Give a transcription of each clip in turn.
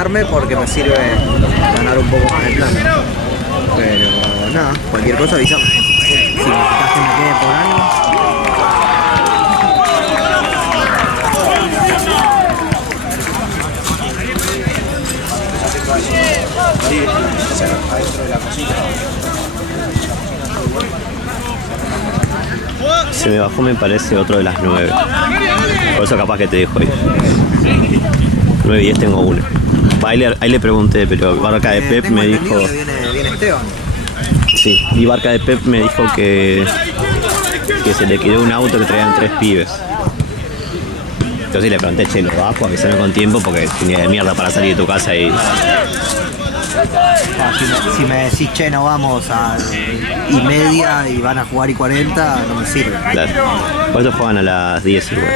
quedarme porque me sirve ganar un poco más de plata. Pero nada, cualquier cosa avísame. Si necesitas que me quede por algo. Se me bajó, me parece, otro de las 9. Por eso capaz que te dejo ir. 9 y 10 tengo uno. Ahí le pregunté, pero Barca de Pep me dijo... Viene Esteban. Sí, y Barca de Pep me dijo que se le quedó un auto que traían 3 pibes. Entonces le pregunté, che, lo bajo, avísame con tiempo porque tenía de mierda para salir de tu casa y... Si me decís, che, no vamos a y media y van a jugar y 40, no me sirve. Claro. Por eso juegan a las 10 igual.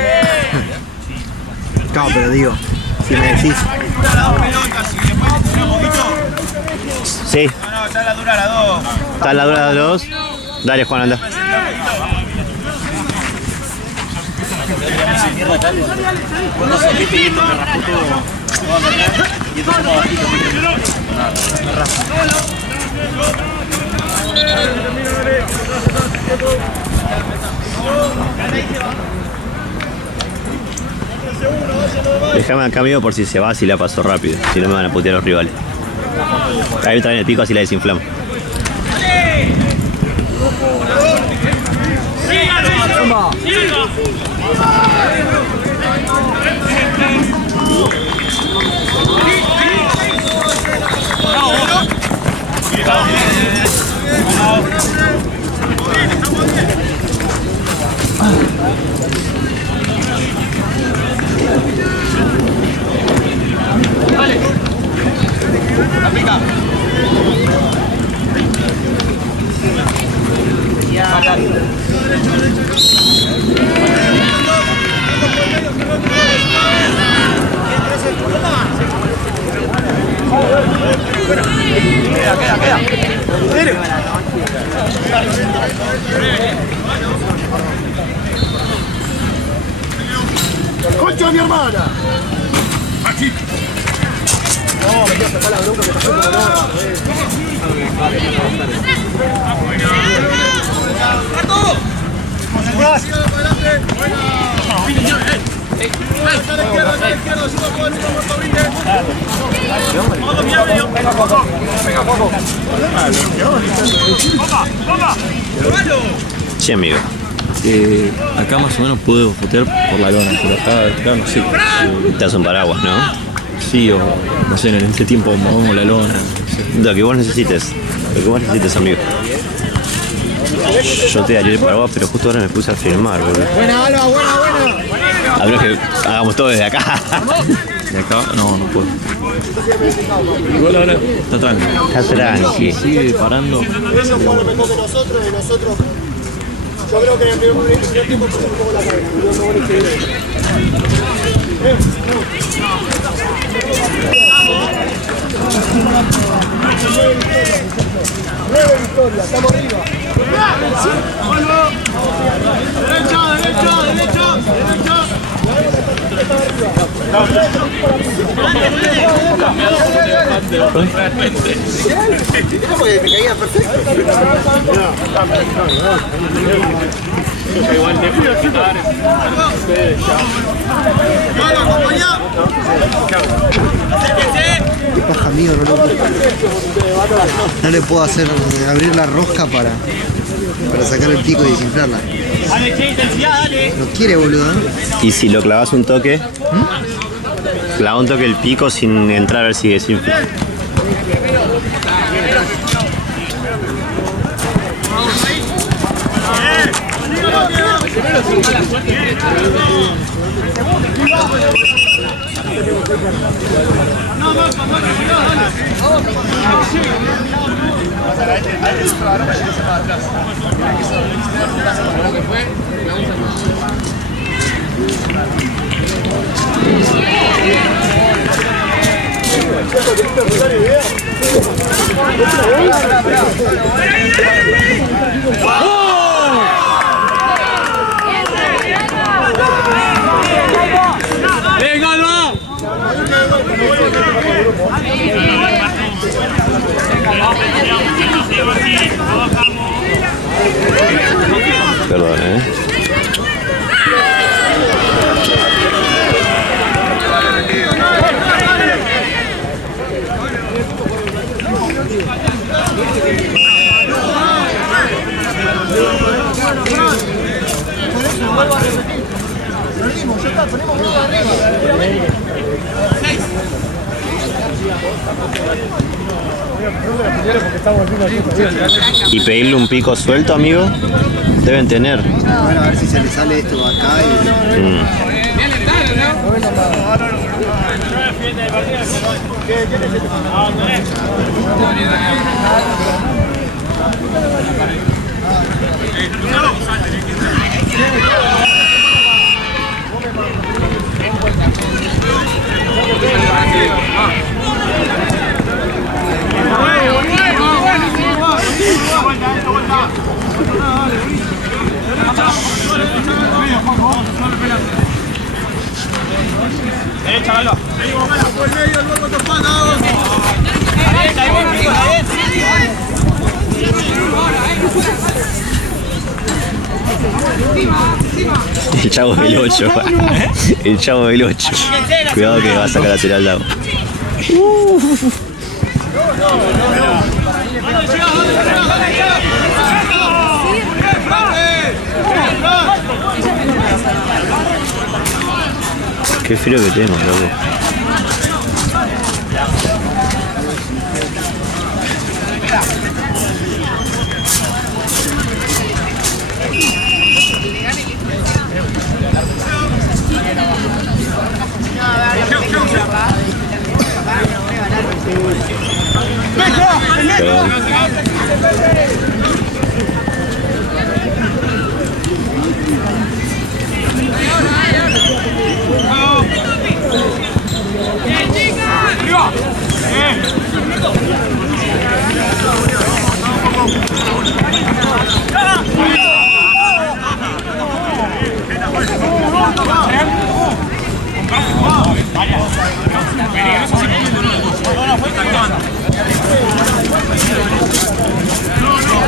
No, pero digo, si me decís... Sí. Está la dura la 2. Está la dura la 2. Dale, Juan, anda. Déjame acá amigo por si se va, si la paso rápido. Si no me van a putear los rivales. Ahí traen el pico así la desinflamo. ¡Concha mi hermana! Aquí. No, me quiero sacar la bronca que está haciendo Sí, amigo. Acá más o menos puedo fotear por la lona, pero acá no sé. Te das un paraguas, ¿no? Sí, o no sé, en este tiempo movemos la lona. No sé. Lo que vos necesites. Lo que vos necesites, amigo. Yo te daría el paraguas, pero justo ahora me puse a filmar, boludo. Buena, Alba, buena. A menos que hagamos todo desde acá. De acá no puedo. Igual ahora está tranquilo. Está tranqui. Sigue parando. Ellos fueron mejor que nosotros y nosotros. Yo creo que en el primer tiempo pusimos un poco la cabeza. Nueve victorias, estamos arriba. Derecha. Porque me caía perfecto. Qué paja mío, no le puedo hacer abrir la rosca para sacar el pico y desinflarla. No quiere, boludo. Y si lo clavas un toque, clava un toque el pico sin entrar a ver si desinfla. ¿Y pedirle un pico suelto, amigo? Deben tener. Bueno, a ver si se le sale esto acá y... El Chavo del 8. El Chavo del 8. Cuidado que va a sacar a tirar al lado. Qué frío que tengo, loco.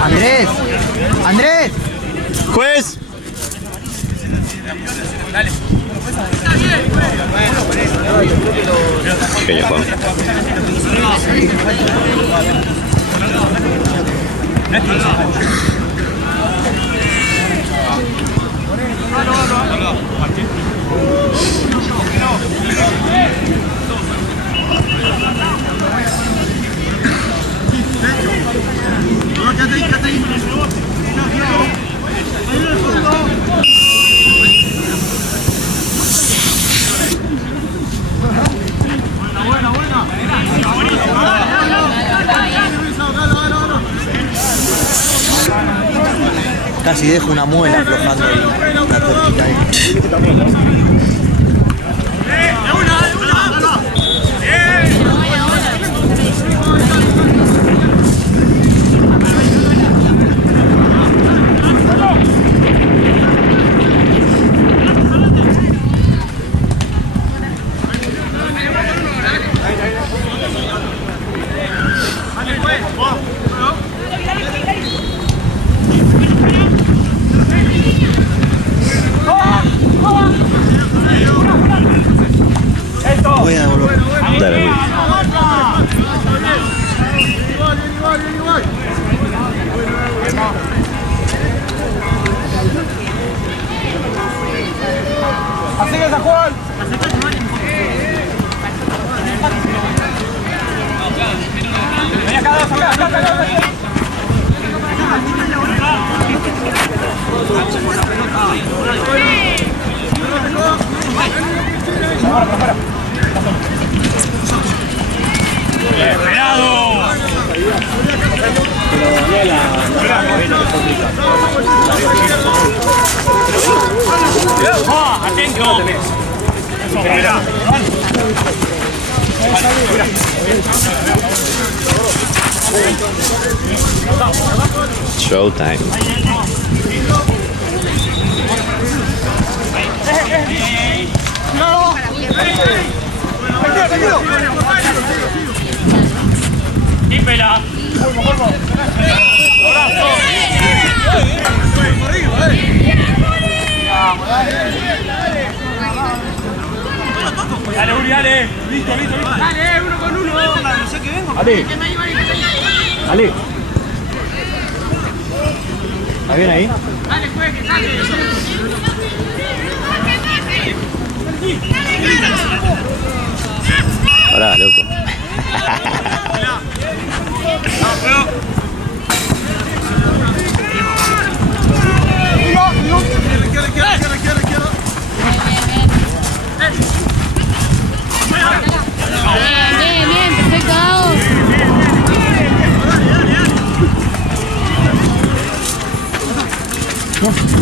Andrés, Andrés. ¡Juez! Pequeño Juan. Casi dejo una muela aflojando la tortita ahí. Voy a devolver. Dale, Luis. Así que a Juan. Ven acá, acá. Showtime. ¡Dípela! Dale, Uri, dale. Listo. Dale, uno con uno. No sé qué vengo. Dale. Ale. ¿Está bien ahí? Dale, juegue, dale. Pará, loco.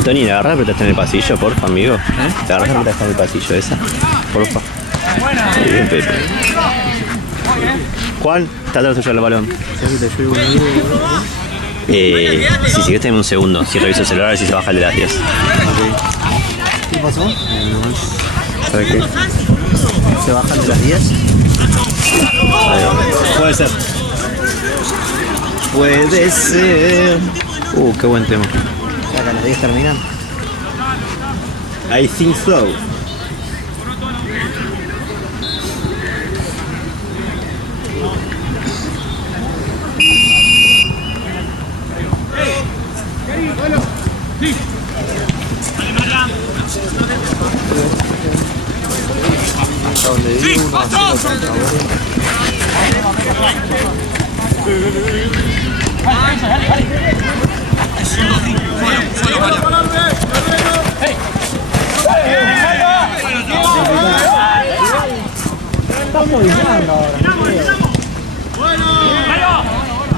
Tony, ¿le agarrás la pelota está en el pasillo, porfa, amigo? ¿Le agarrás la pelota está en el pasillo esa? Porfa. Muy bien, Pepe. Juan, está atrás tuyo el balón. Si sigues en un segundo, si reviso el celular, a ver si se baja el de las 10. ¿Qué pasó? ¿Sabes qué? ¿Se bajan de las 10? Puede ser. Puede ser. Qué buen tema. O sea, que a las 10 terminan. I think so.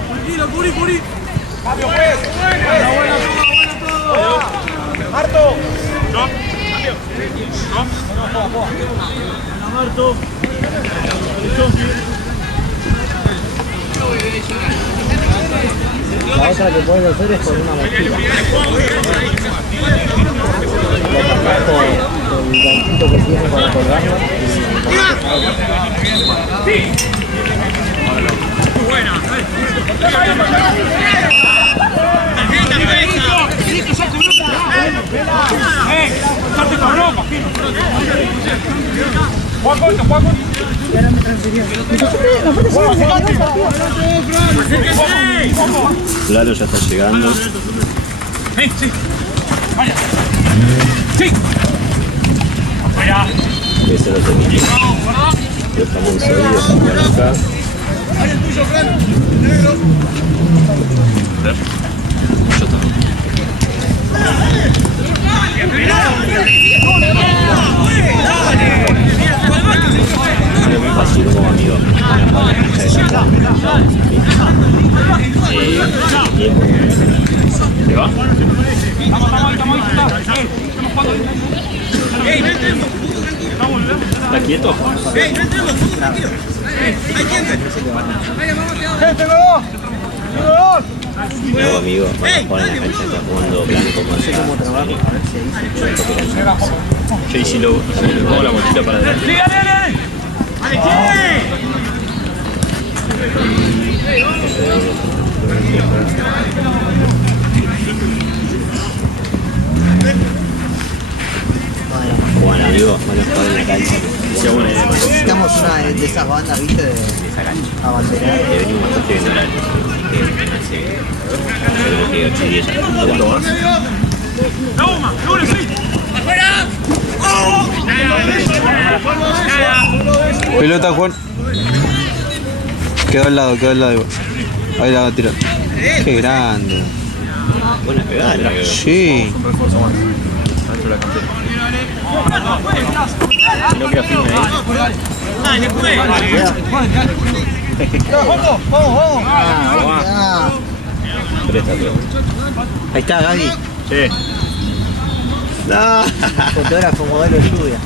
Tranquilo, Curi. Cambio, pues. Buena todo. Harto. Cambio. Marto. La otra que puedes hacer es con una mochila. Con el ganchito que tiene para colgarlo. Buena. ¡Salte cabrón, Pajino! ¡Juan corto! Y ahora me transfirió. Lalo ya está llegando. Sí. Vaya. Sí. Afuera. Ese lo terminé. Lo estamos en serio, estamos acá. ¡Ay, el tuyo, Fran! ¡Negro! Yo también. Muy fácil como amigo. ¿Te va? ¿Está quieto? Nuevo amigo, vamos a jugar en la cancha, está jugando blanco contra Yo y si lo pongo la mochila para adelante. ¡Dale! Juan, amigo, van a jugar en la cancha. Sea buena idea. Necesitamos una de esas bandas, ¿viste? De abanderar. Le venimos bastante bien a la creo que 8 y 10 ya. Pelota, Juan. Quedó al lado igual. Ahí la va a tirar. Qué grande. Buena pegada, la que Sí. Un refuerzo más. Adentro de la cantera. Si no queda firme ahí. Ah, presta todo. ahí está, Gaby. Sí. No. Fotógrafo modelo lluvia.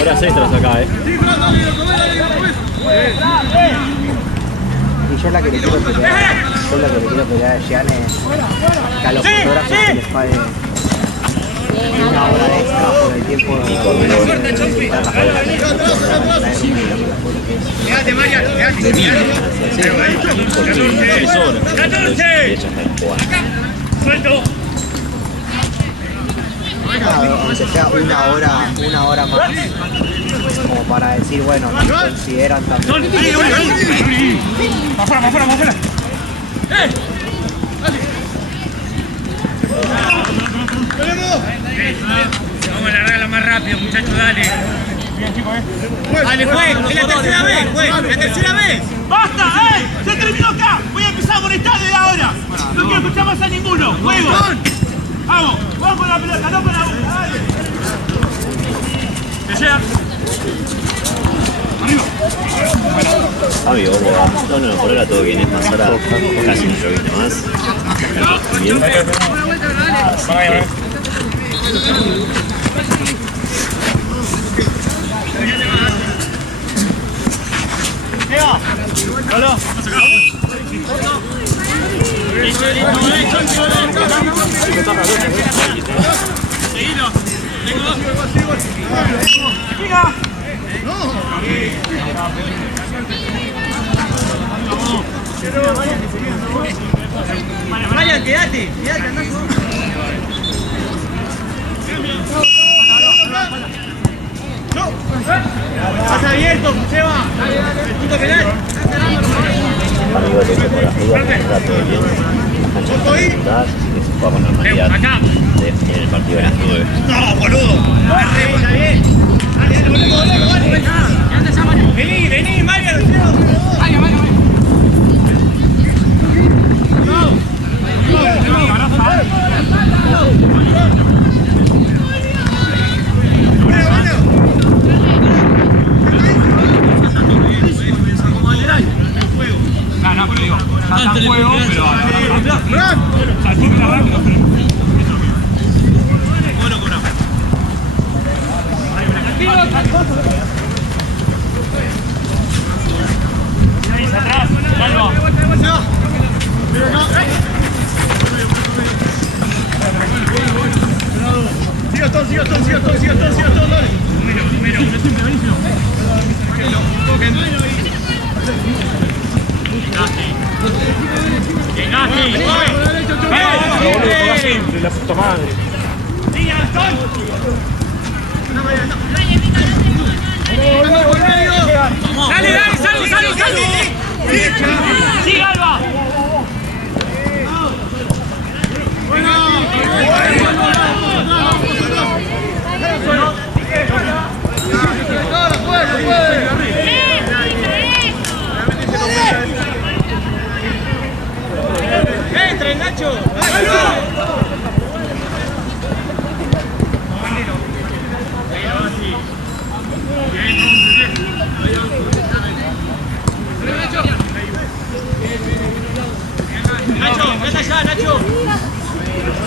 Horas extras acá, Y yo la que le quiero pelear. Yo la que le quiero pelear a Gianni es que a los fotógrafos se les pague una hora extra por el tiempo de visitar las ¡Quédate, María! ¡Quédate! 6 horas. De hecho, están jugando. ¡Suelto! aunque sea una hora más, como para decir, bueno, consideran también. ¡Afuera! Vamos a largarla más rápido, muchachos, dale. Dale, juez, es la tercera vez, juez, la tercera vez. ¡Basta! ¡Se terminó acá! Voy a empezar a molestar desde ahora. No quiero escuchar más a ninguno. ¡Juego! ¡Vamos! ¡Vamos con la pelota, no con la boca! ¡Dale! ¡Que llega! ¡Arriba! Amigo, no, por ahora todo bien, es más ahora casi un poquito más. Bien. Brian, quédate, Estás abierto, Seba. El punto penal. Amigo de por las dudas, está todo bien. Canchas así que se juega con normalidad en el partido de las 9. No, boludo. Está bien. Vení, vení, Mario. Vaya, vaya, vaya. La puta madre. Dale, dale, salgo, salgo, salgo. Sí, Alba. Entra, Nacho. Nacho, vete allá, Nacho.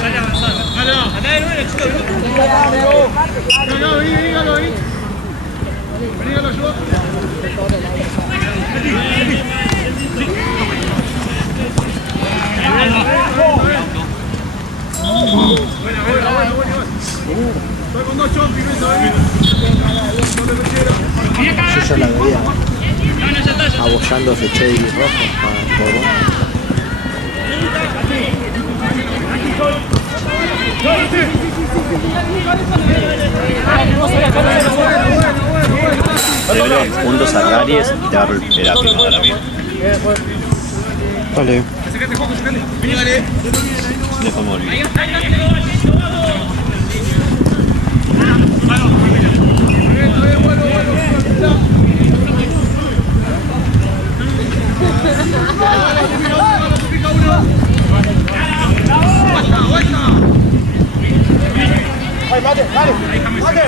Sale avanzado. Andá de nuevo, chico. No, dígalo ahí. Dígalo, ayuda. Estoy con dos chompis, Yo ya la veía abollándose Che y Rojo por vos. Dale puntos a Garies y te agarro el perazo ahora mismo. Vale. Después me olvido. Ay, mate, dale, mate.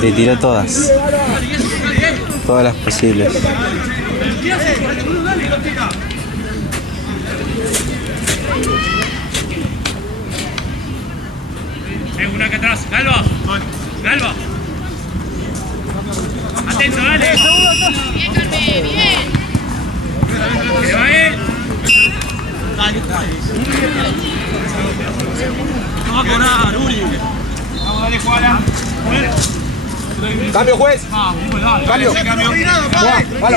Le tiró todas. Todas las posibles. Una acá atrás. Galva. Galva. Atento, dale. Bien, Carmen, bien. Que va él. Vamos, dale, Juana. Cambio, juez. Cambio. Vale.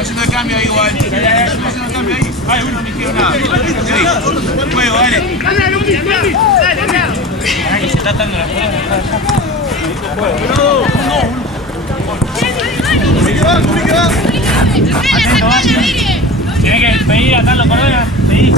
Haciendo el cambio ahí, igual. Haciendo el cambio ahí. Ay, uno no quiero nada. Juego, dale. Se está dando la tiene que pedir a Carlos Corona. Pedí.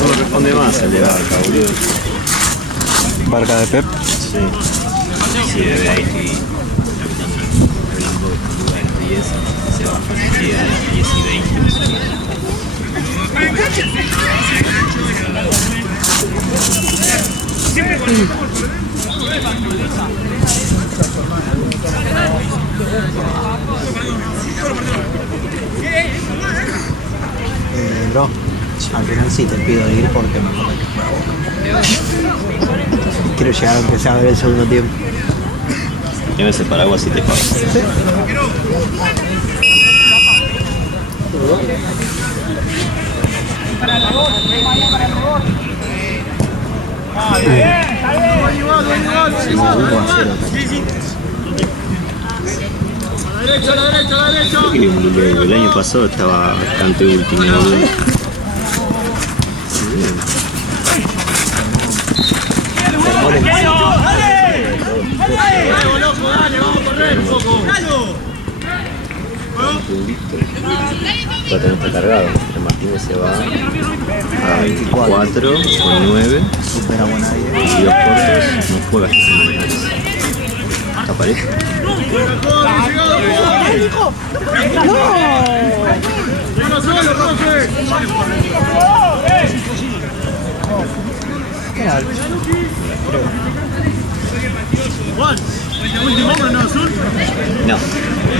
No responde más el de Barca, boludo. Barca de Pep. Sí. Sí, debe ahí estoy hablando de 10, se va a 10 y 20. Bro, al final sí te pido ir porque me acuerdo que juega Boca. Quiero llegar a empezar a ver el segundo tiempo. Llévese el paraguas y te pago. El año pasado estaba bastante último. Va a tener que estar cargado. El Martínez se va a 24 con 9 Supera buena idea. y 2 cortos. No juega esta semana. ¿Está pareja? No.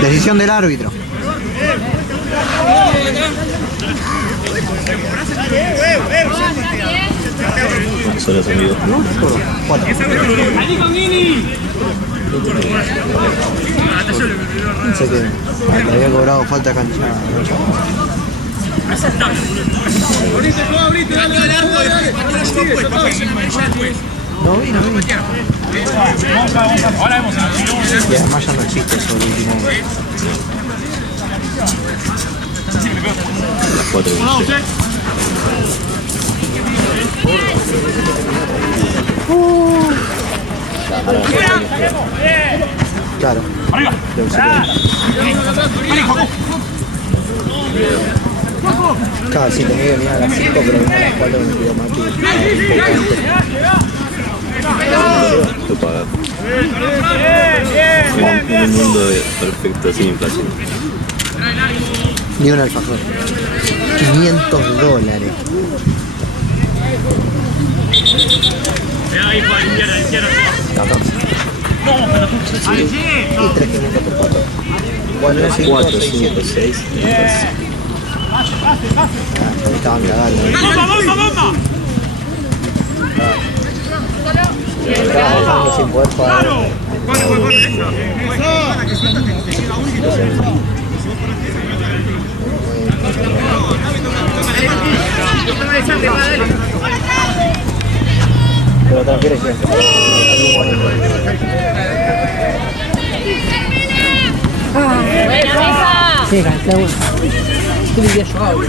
Decisión del árbitro. Son los amigos. Pensé que le había cobrado falta cancha. No vi. Y además ya no existe sobre el último. Las 4 que Claro. Claro, sí, tenía que venir a las 5, pero venía a las 4 me pidió Mati. tú pagas. En un mundo perfecto sin inflación. Ni un alfajor. $500. Ahí, Juan, izquierda. 14. Y 3 500 por 4. 4, 5, 4, 5, 6, 6. me estaban cagando. ¡Bomba! Estaba dejando sin poder pagar. Pero transfiere siempre. Sí, cansé uno. ¿Qué le yo hago?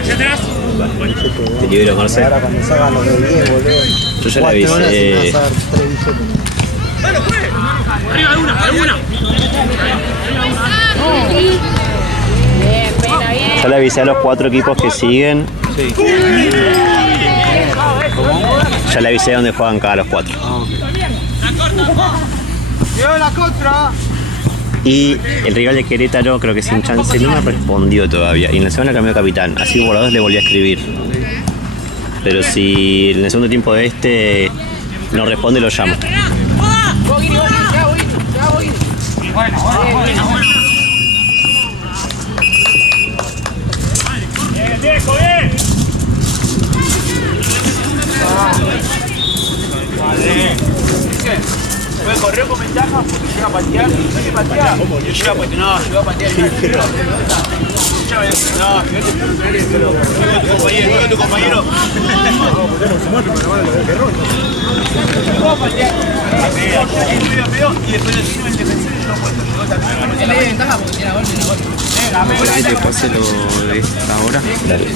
Hacia atrás. Te libero, Marcelo. Ahora cuando salgan los de 10, boludo. Yo ya le 4 horas y me avisé. vas a dar 3 billetes. Dale, juegue. Arriba de una, alguna. Ya le avisé a los 4 equipos que siguen. Sí. Ya le avisé dónde juegan cada los 4. ¡Llegó la contra! Y el rival de Querétaro, creo que sin chance, no me ha respondido todavía. Y en la segunda cambió de capitán. Así por 2 le volví a escribir. Pero si en el segundo tiempo de este no responde, lo llamo. Puede correr con ventaja porque llega a patear. No hay que patear. Llega a patear. No, llegó a patear. No, juega tu compañero. Y después encima el defensor y no puede. Él le dio ventaja porque tiene gol y tiene gol. ¿Por ahí te pase lo de esta hora? Dale. En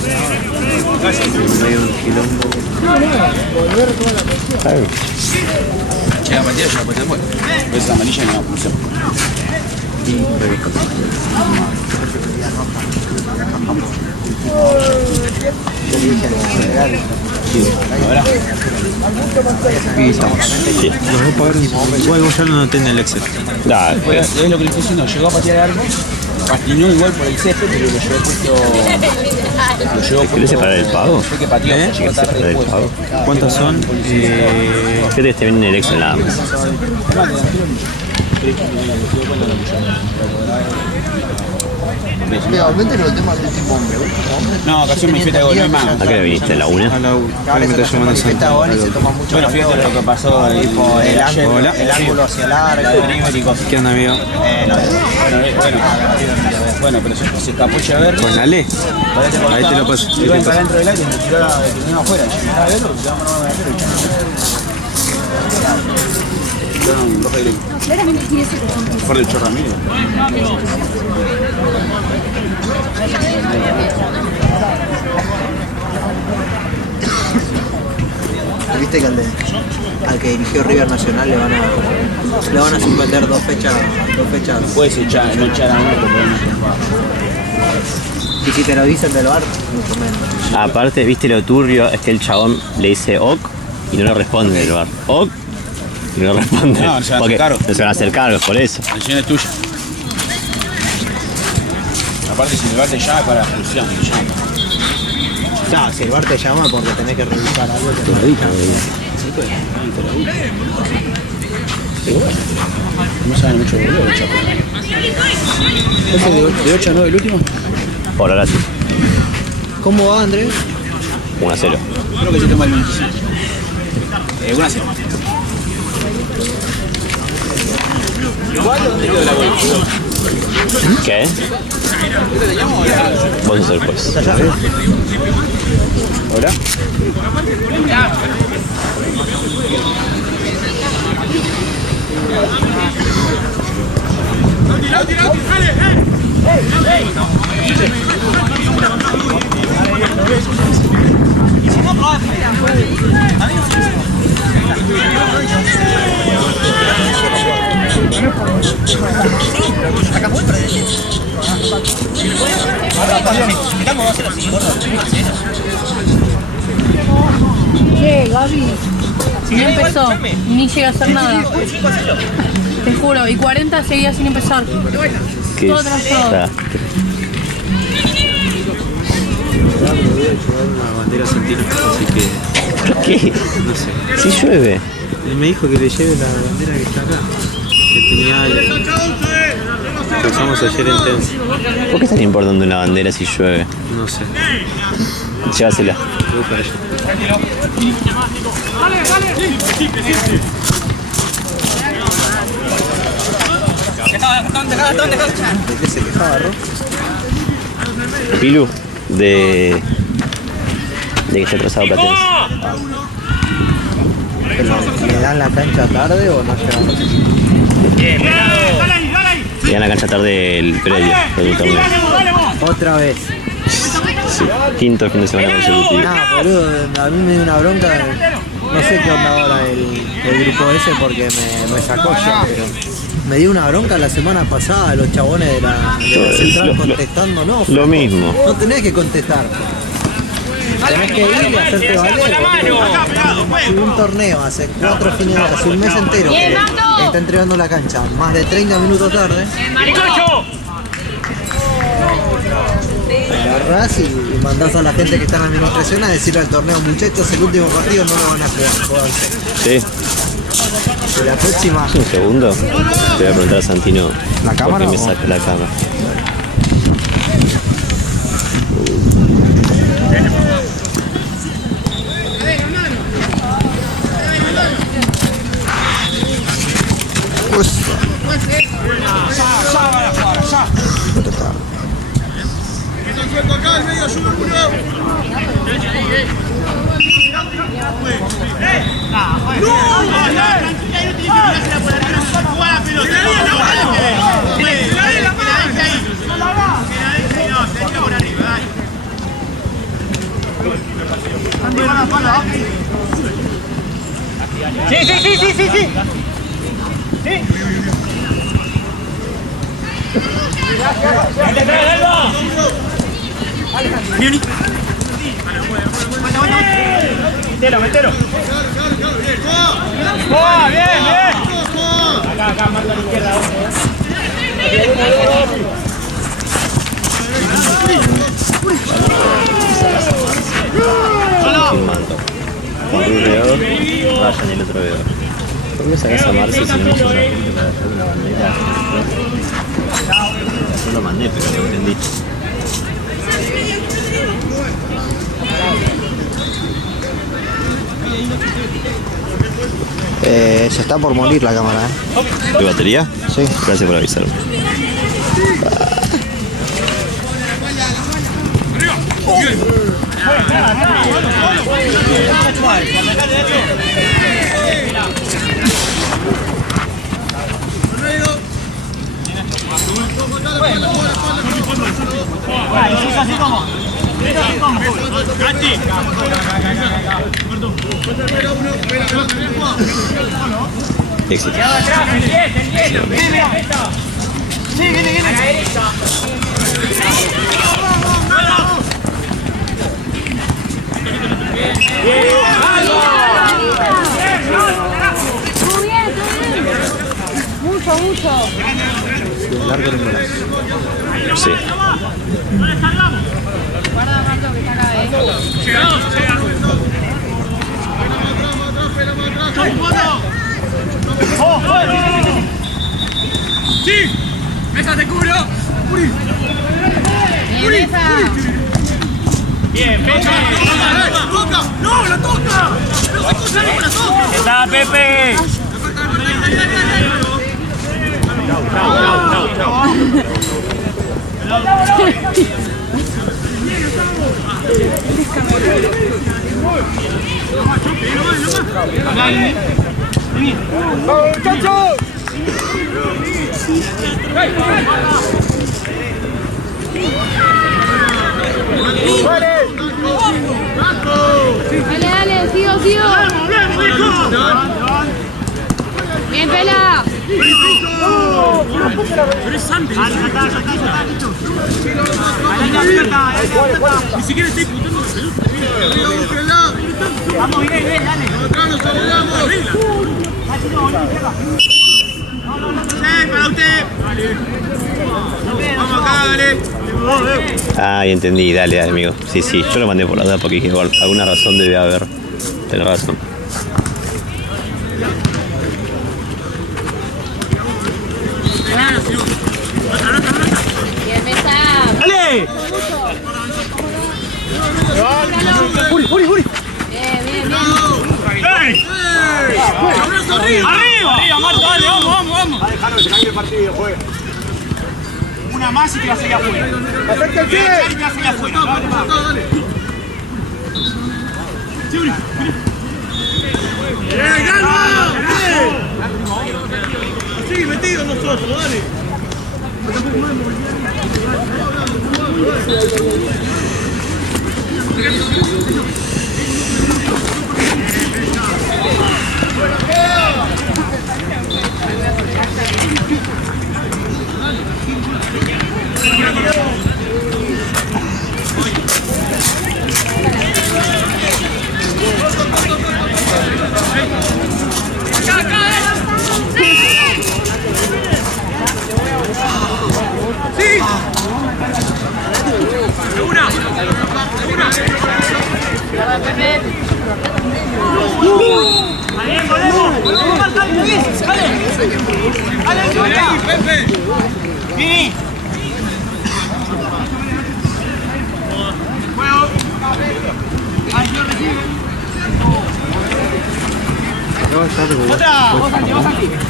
medio de un quilombo. Llega a patear, llega a patear después. Ves la amarilla y no, no sé. Y estamos. Sí. Los dos pagaron. Igual vos ya lo noté en el Excel. Dale. Es lo que le estoy diciendo, llegó a patear el arco, patinó igual por el césped, pero lo llevó puesto. Lo llevó puesto. ¿Querés separar el pago? Fue que pateó, llegó ¿Querés tarde separar el después. pago? ¿Cuántos son? Fíjate que esté bien en el Excel nada más. Aumenten los temas del último hombre. No, ocasión me fiesta de gol, no hay más. ¿A qué hora viniste? ¿A la 1? A la U. Ahora me está llamando Santo. Se toma mucho. Bueno, fíjate lo que pasó el Hola. El ángulo hacia largo. ¿Qué onda, amigo? Bueno, pero se escapucha a verlo. Con Ale. Ahí te lo paso. Ahí Iba te para paso. dentro del aire y me tiró la que tenía afuera. Si me a verlo, se llama no roja directa. Mejor del Chorro Ramírez. Viste que al que dirigió River Nacional le van a suspender dos fechas. Puedes echar, no echar a uno porque Y si te lo dicen del bar, mucho menos. Aparte, viste lo turbio, es que el chabón le dice ok y no le responde el bar. Ok y no responde. No, se van a Porque hacer cargo. se van a hacer cargos por eso. la decisión es tuya. Aparte, si el bar te llama es para la expulsión, te llama. Claro, si el bar te llama porque tenés que revisar algo. No saben mucho de boludo, el Chapo. ¿Es de 8 a 9 el último? Por ahora sí. ¿Cómo va, Andrés? 1-0. Creo que se toma el 25. 1-0. ¿Dónde quedó la gol? ¿Qué? Vos sos el juez. ¿Hola? Che, Gaby, no empezó, ni llega a hacer nada. Te juro, y 40 seguía sin empezar. ¿Qué Todo atrasado. desastre. Una bandera argentina, así que ¿Qué? no sé. Si llueve. Él me dijo que le lleve la bandera que está acá. Que tenía Ale. Que usamos ayer en Tense. ¿Por qué es tan importante una bandera si llueve? No sé. Llévasela. Voy para allá. ¿De qué se quejaba, Ro? Pilu, de que está atrasado Platense. ¿Le dan la cancha tarde o no llegan los equipos? Llegan a la cancha tarde el predio del torneo. Otra vez. Sí, quinto fin de semana consecutivo. Nah, boludo, a mí me dio una bronca. No sé qué onda ahora el grupo ese porque me sacó ya, pero me dio una bronca la semana pasada los chabones de la central contestando, no. Lo mismo. No tenés que contestar. Tenés que ir y hacerte valer. Hubo un torneo hace 4 fines, hace un mes entero que está entregando la cancha más de 30 minutos tarde. Agarrás y mandás a la gente que está en la administración a decirle al torneo, muchachos, el último partido no lo van a jugar. Sí. Y la próxima. Un segundo. Te voy a preguntar a Santino. ¿La cámara ¿Por qué me o? saca la cámara? Acá al medio, ayuda uno. Metelo. Bien. Acá, marca a la izquierda. Filmando. Un veedor, vayan el otro veedor. ¿Por qué sacás a Marce si no sos una gente para hacer una bandera? Yo lo mandé, pero no entendí. Se está por morir la cámara, ¿De batería? Sí. Gracias por avisarme. Éxito. Mucho. Largo el golazo. Sí. Guarda Marco que está acá, ¡Sí! ¡Mesa te cubro! Bien, esa. Bien, Pepe. ¡Toca! ¡No, la toca! ¡No se escucha, no la toca! ¡Está, Pepe! Dale, sigo. Bien, Pela. Ni siquiera estoy puntando la pelota. Vamos, bien, dale. Acá nos saludamos. Sí, para usted. Vamos acá, dale. Ah, entendí, dale, amigo. Sí, yo lo mandé por la duda porque dije, por alguna razón debe haber. Tenés razón. Bien, mesa. ¡Dale! ¡Juri! Bien. ¡Arriba, Marto! Dale, vamos! A dejarlo que se cambie el partido y juegue. Una más y te vas a ir afuera. ¡Acerca el pie! Y te vas a ir afuera. Dale. ¡Juri! ¡Gano! ¡Sí, metidos nosotros, dale!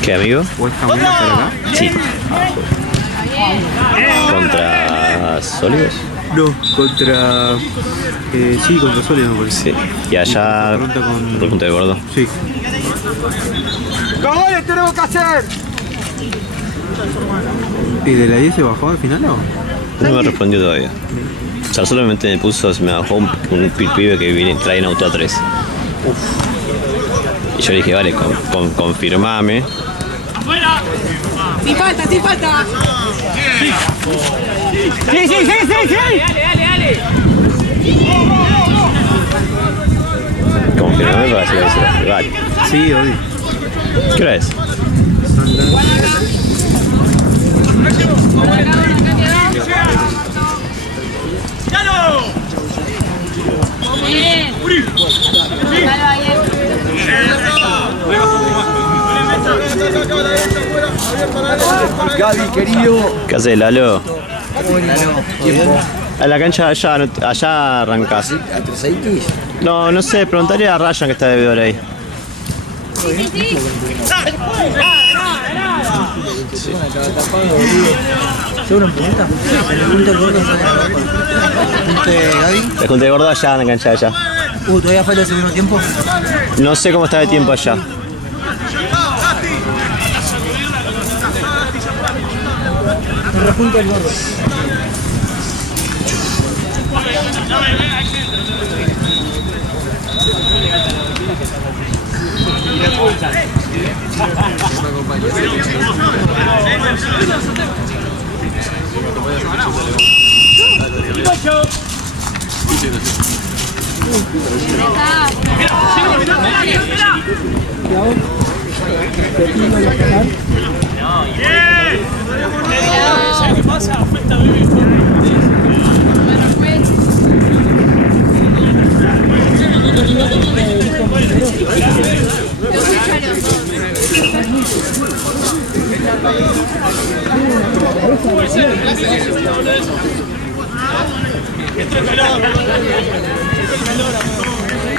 ¿Qué, amigo? ¿O esta buena para acá? Sí. ¿Contra sólidos? No, contra... sí, contra Sólido me parece. Sí. Y allá... Pronto con... Pregunta de gordo. Sí. ¡Goles tenemos que hacer! ¿Y de la 10 se bajó al final o? No me respondió todavía. O sea, solamente me puso, se me bajó un pibe que viene, trae en auto a 3. Y yo le dije, vale, confirmame. ¡Sin falta, sin falta! ¡Sí, sí, sí, sí! ¡Dale! Confirmame para hacer eso. Vale. Sí, obvio. ¿Qué hora es? Son las... Bien. Gaby, querido. ¿Qué haces, Lalo? Tiempo. A la cancha allá, allá arrancás. ¿A 3X? No, no sé, preguntaría a Ryan que está de bebedor ahí. ¿Seguro en punta? ¿En el punto del gordo? ¿Punto de Gaby? La junta de gordo allá en la cancha de allá. ¿Todavía falta el segundo tiempo? No sé cómo está de tiempo allá. En la punta del gordo. ¿Qué pasa? Afecta a vivir.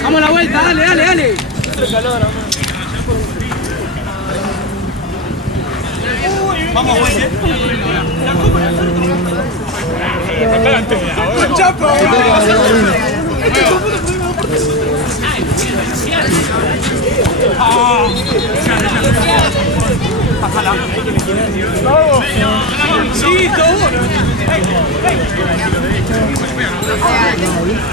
Vamos a la vuelta, dale. Vamos, güey. Sí, todo. Está bien.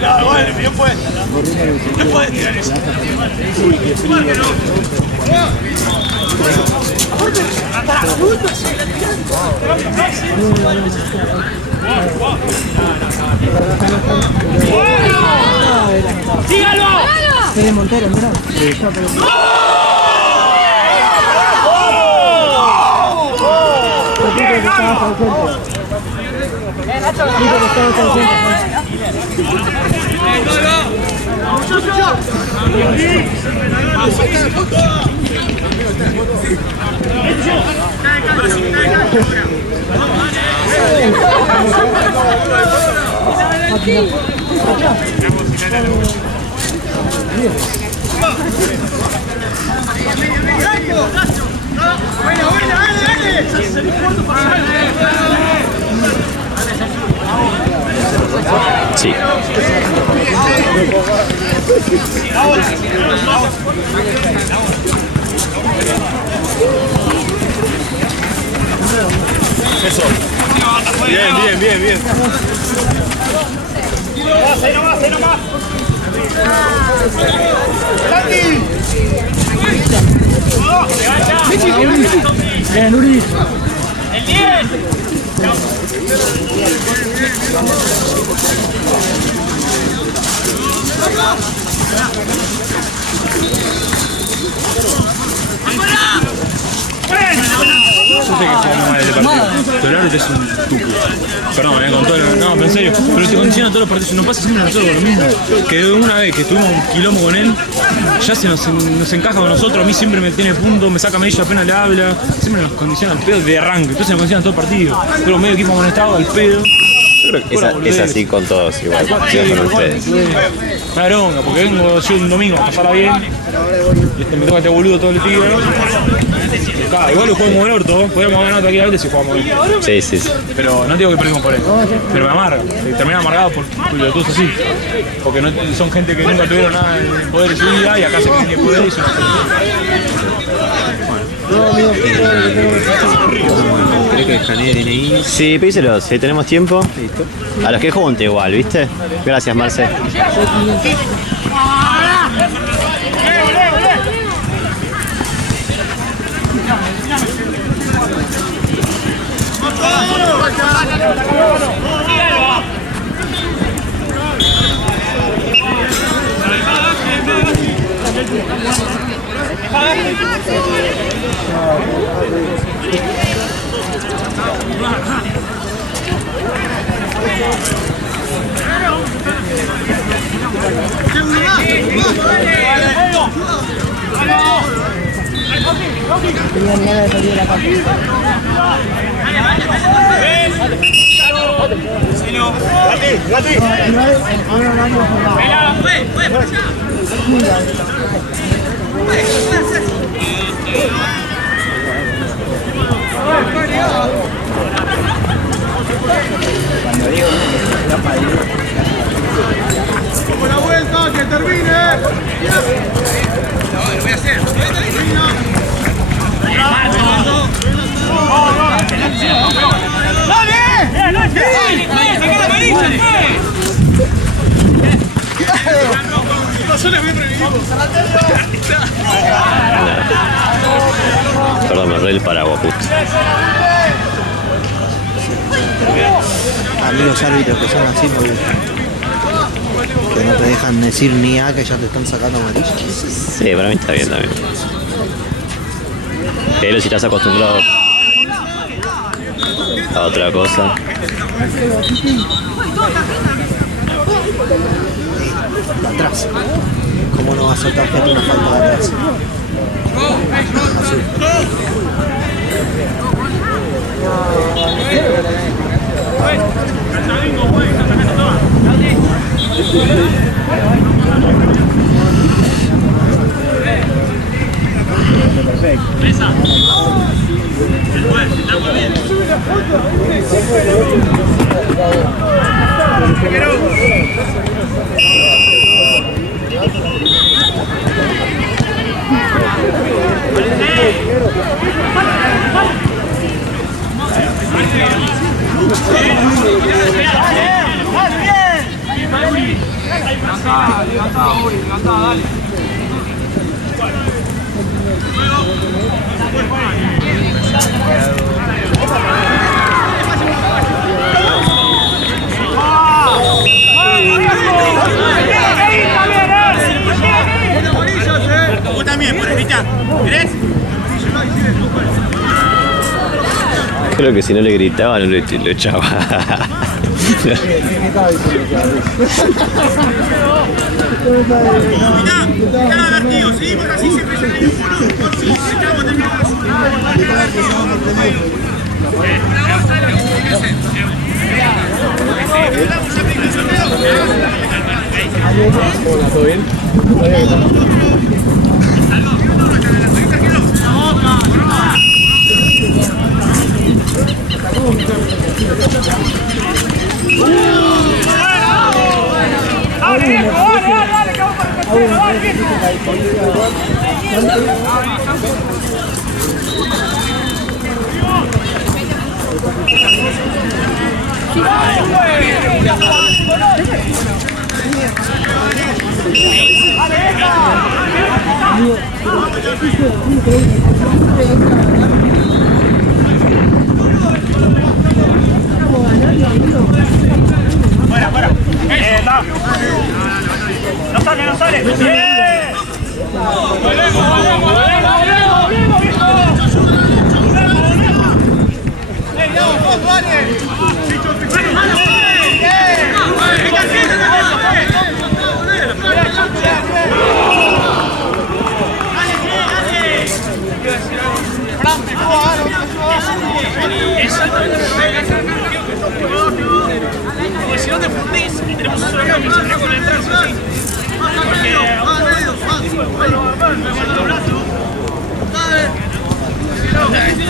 Ya, bueno, bien puesto. No puedes tirar eso. ¡Sígalo! Tiene Montero, mirá. Sí. Eso. Bien. Ahí nomás. Bien, Uri. ¡El 10! Yo sé que jugamos mal este partido, pero el árbitro es un estúpido. Perdón, con todo el... No, pero en serio. Pero te condiciona todos los partidos. Nos pasa siempre a nosotros lo mismo. Que una vez que tuvimos un quilombo con él, ya se nos encaja con nosotros. A mí siempre me tiene punto, me saca medio apenas le habla. Siempre nos condiciona el pedo de arranque. Entonces nos condiciona todo el partido. Pero medio equipo amonestado al pedo. Yo creo que es así con todos igual. Sí, con ustedes. Claro, porque vengo yo un domingo a pasarla bien. Y me toca este boludo todo el día. Igual lo jugamos en orto, podríamos ganar tranquilamente si jugamos bien. Sí. Pero no digo que perdimos por él. Pero me amarga. Termina amargado por pelotudos así. Porque no, son gente que nunca tuvieron nada de poder en su vida y acá se tiene poder y son ¿Querés que escanee DNI? Sí, píselos, si tenemos tiempo. Listo. A los que junte igual, ¿viste? Gracias, Marce. Tenía miedo de perder la partida. ¡Como la vuelta, que termine! Lo voy a hacer. Perdón, me erré el paraguas justo. A mí los árbitros que son así me gustan. Que no te dejan decir ni A, que ya te están sacando amarillo. Sí, para mí está bien también. Pero si estás acostumbrado a otra cosa. De atrás. ¿Cómo no va a ser tarjeta una falta de atrás? Azul. Vos también, por ahorita. ¿Querés? Creo que si no le gritaba, no lo echaba. Están advertidos, seguimos así, siempre se viene uno, por si estamos terminados. Una bolsa de lo que tiene que hacer. Hola, ¿todo bien? ¡Vamos! Fuera, fuera. Va. No sale, no sale. ¡Bien! ¡Volvemos, volvemos, volvemos, volvemos, viejo! ¡Vamos, vale! Porque si no te fundís y tenemos un solo cambio, se con el brazo así.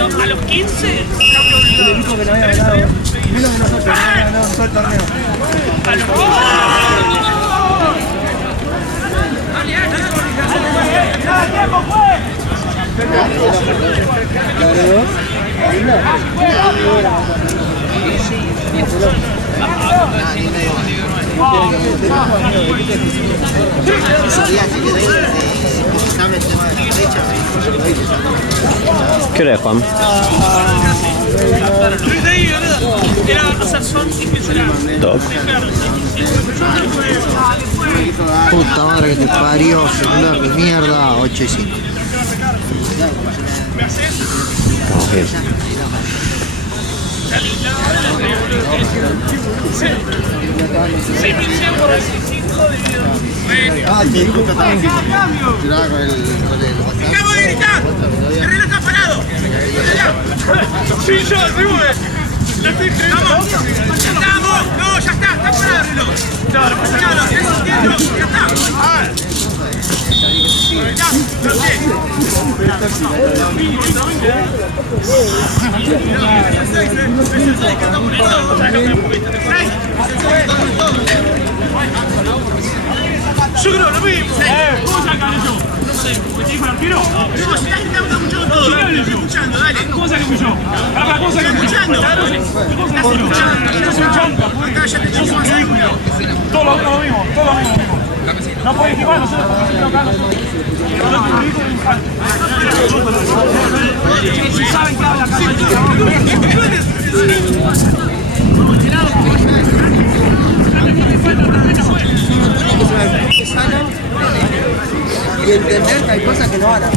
Porque a los 15 cambio obligado. Menos que nosotros, no, todo el torneo. A los 15. ¿Qué hora es, Juan? Doc. Puta madre que te parió, celular de mierda, 8 y 5. Estamos bien. Ah, sí, justo estaba en ¡Acabo de gritar! ¡El reloj está parado! ¡Sí, yo, se mueve! ¡La estoy frenando! ¡Vamos! ¡No, ya está! ¡Está parado el reloj! ¡Claro, ya está! Yo creo lo mismo. ¿Cómo sacan eso? No sé, ¿porque te dijo el arquero? No, si estás gritando mucho todo. Yo estoy escuchando, dale. ¿Cómo saqué yo? ¿Cómo saqué escuchando? ¿Estás escuchando? Acá ya te tengo más seguro. Todo lo mismo, todo lo mismo. No podés equipar, nosotros podemos ir acá. Si saben que habla acá, y entender que hay cosas que no van a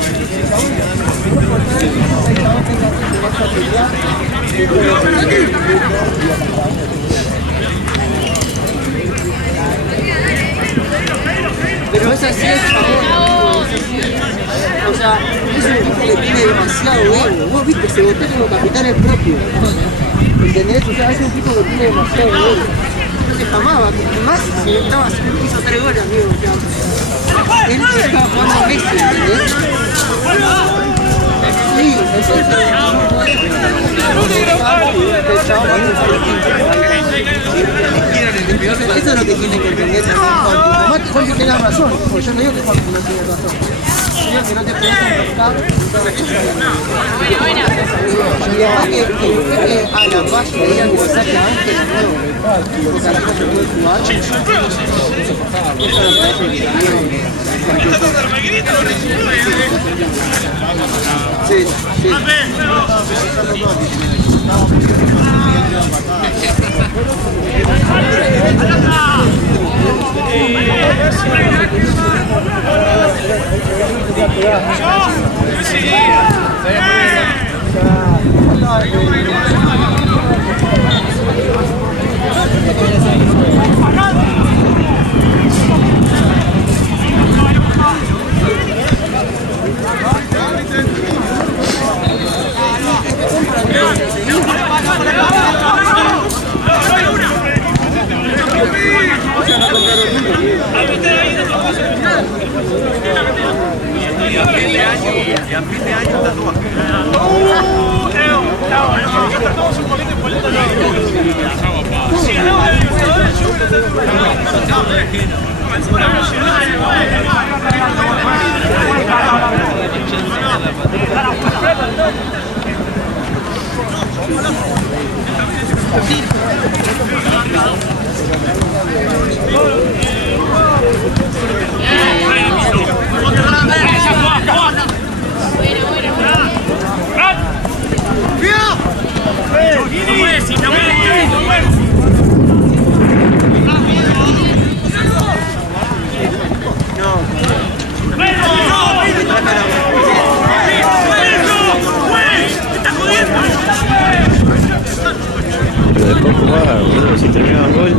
pero es así, es chabón. O sea, es un tipo que tiene demasiado ego. Vos viste, se votó como capitán propio. ¿Entendés? O sea, es un tipo que tiene demasiado ego. Se jamaba, más si estaba hizo 3 goles, amigo. O sea, él estaba jugando a Messi, ¿entendés? Sí, entonces eso es lo que tiene que entender también. Además, Jorge tiene razón, porque yo no digo que Jorge no tiene razón. Yo digo que no te puedes tocar. Y además que a la base le digan que lo saque a Ángel de nuevo. Porque a la cosa puede jugar. Eso me parece que también. Sí, sí. Y a fin de año tatuaje. Estamos un poquito en boleta. Si ganamos el Libertadores, yo voy a Pero después jugar, boludo, si terminaba el gol.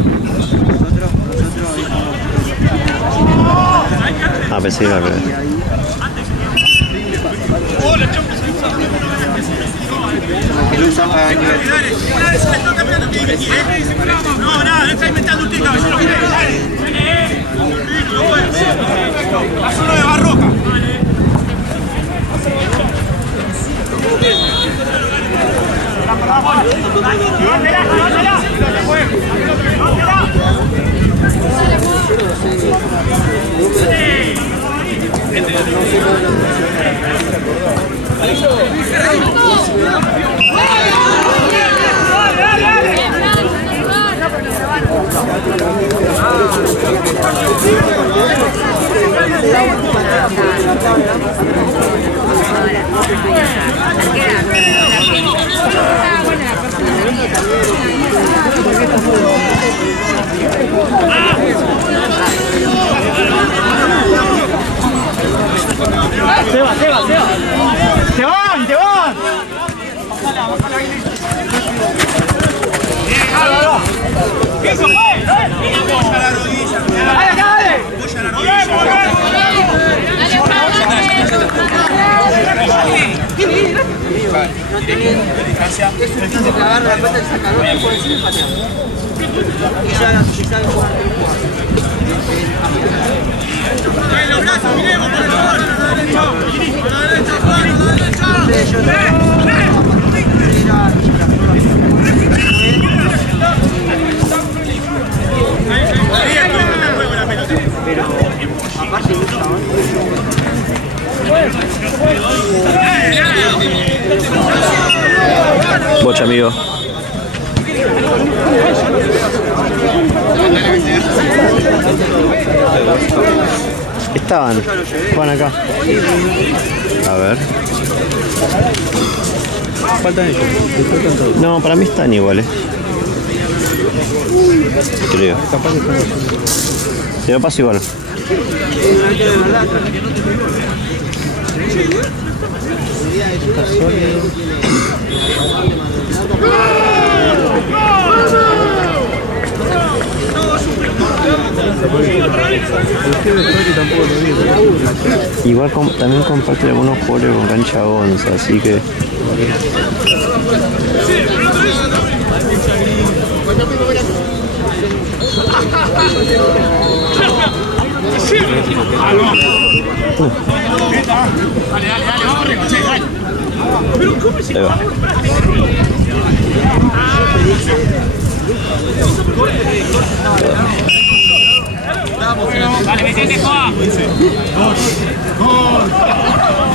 Ah, pensé que iba al revés. Que lo usan para nivel. No, nada, no está inventando usted, caballero. Haz uno de Barroca. ¡Se van! ¡Eso fue! ¡Apoya la rodilla! ¡Dale, dale! ¡Apoya la rodilla! No tiene distancia. Es un tipo que agarra la pelota del sacador y puede ser pateado. Y sabe jugar. ¡Los brazos, miremos, por favor! ¡A la derecha! Pero aparte Bocha, amigo. Estaban. Juan acá. A ver. Faltan ellos. Faltan todos. No, para mí están iguales. Creo. Capaz que están los. Te lo paso igual. Está sólido. Igual también comparte algunos jugadores con cancha 11, así que... Ahí va. Dale, metete, Juan.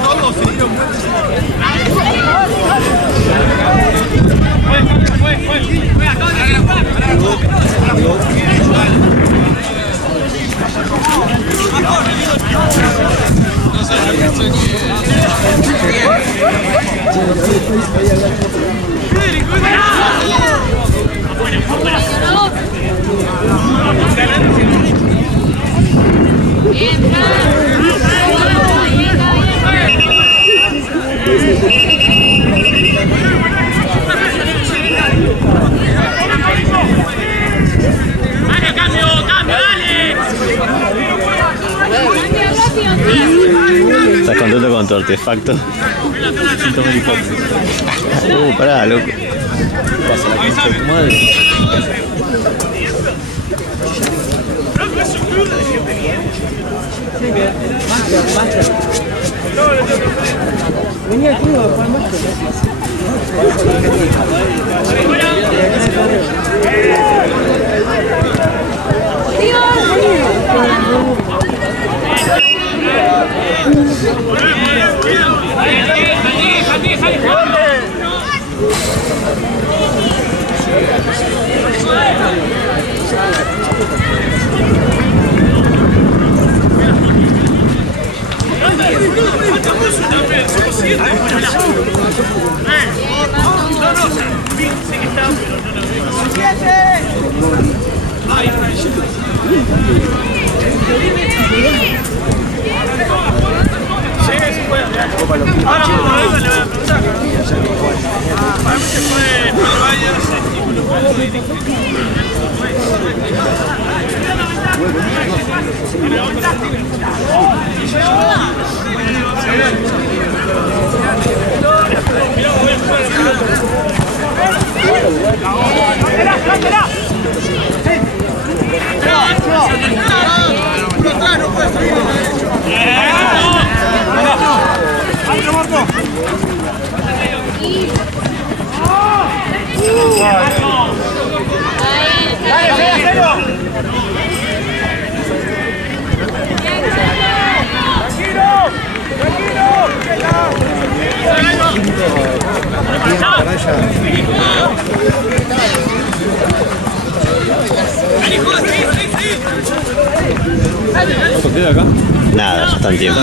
Todos se dieron ¿Estás contento con tu artefacto? Pará, loco. Pasa la concha de tu madre. venía el tío Juan Macho. Nada, ya está en tiempo.